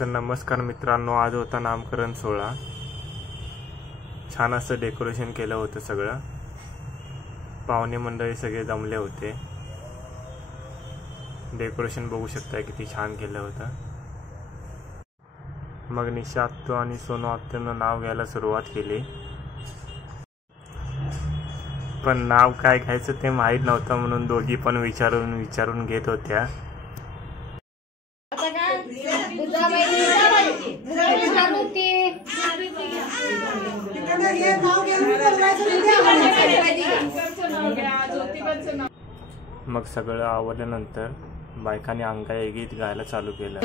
तर नमस्कार मित्रांनो, आज होता नामकरण सोहळा। छान असं डेकोरेशन केलं होतं सगळं। पाहुणे मंडळी सगळे जमले होते। डेकोरेशन बघू शकता किती छान केलं होतं। मग निशा आत्तू आणि सोनू आत्यानं नाव घ्यायला सुरुवात केली, पण नाव काय घ्यायचं ते माहीत नव्हतं म्हणून दोघी पण विचारून घेत होत्या। मग सगळं आवरल्यानंतर बायकांनी अंगाई गीत गायला चालू केलं।